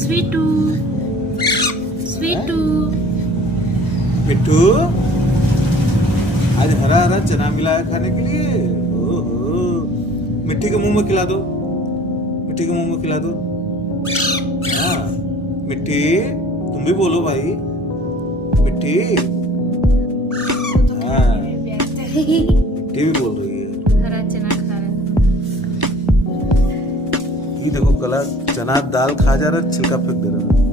स्वीटू स्वीटू मिट्टू, आज हरा हरा चना मिला है खाने के लिए। ओहो, मिट्टी के मुंह में खिला दो, मिट्टी के मुंह में खिला दो। हाँ मिट्टी, तुम भी बोलो भाई, मिट्टी। हाँ मिट्टी भी बोल रही है। हरा चना खा रहा है। ये देखो, गला चना दाल खा जा रहा, छिलका फेंक दे रहा है।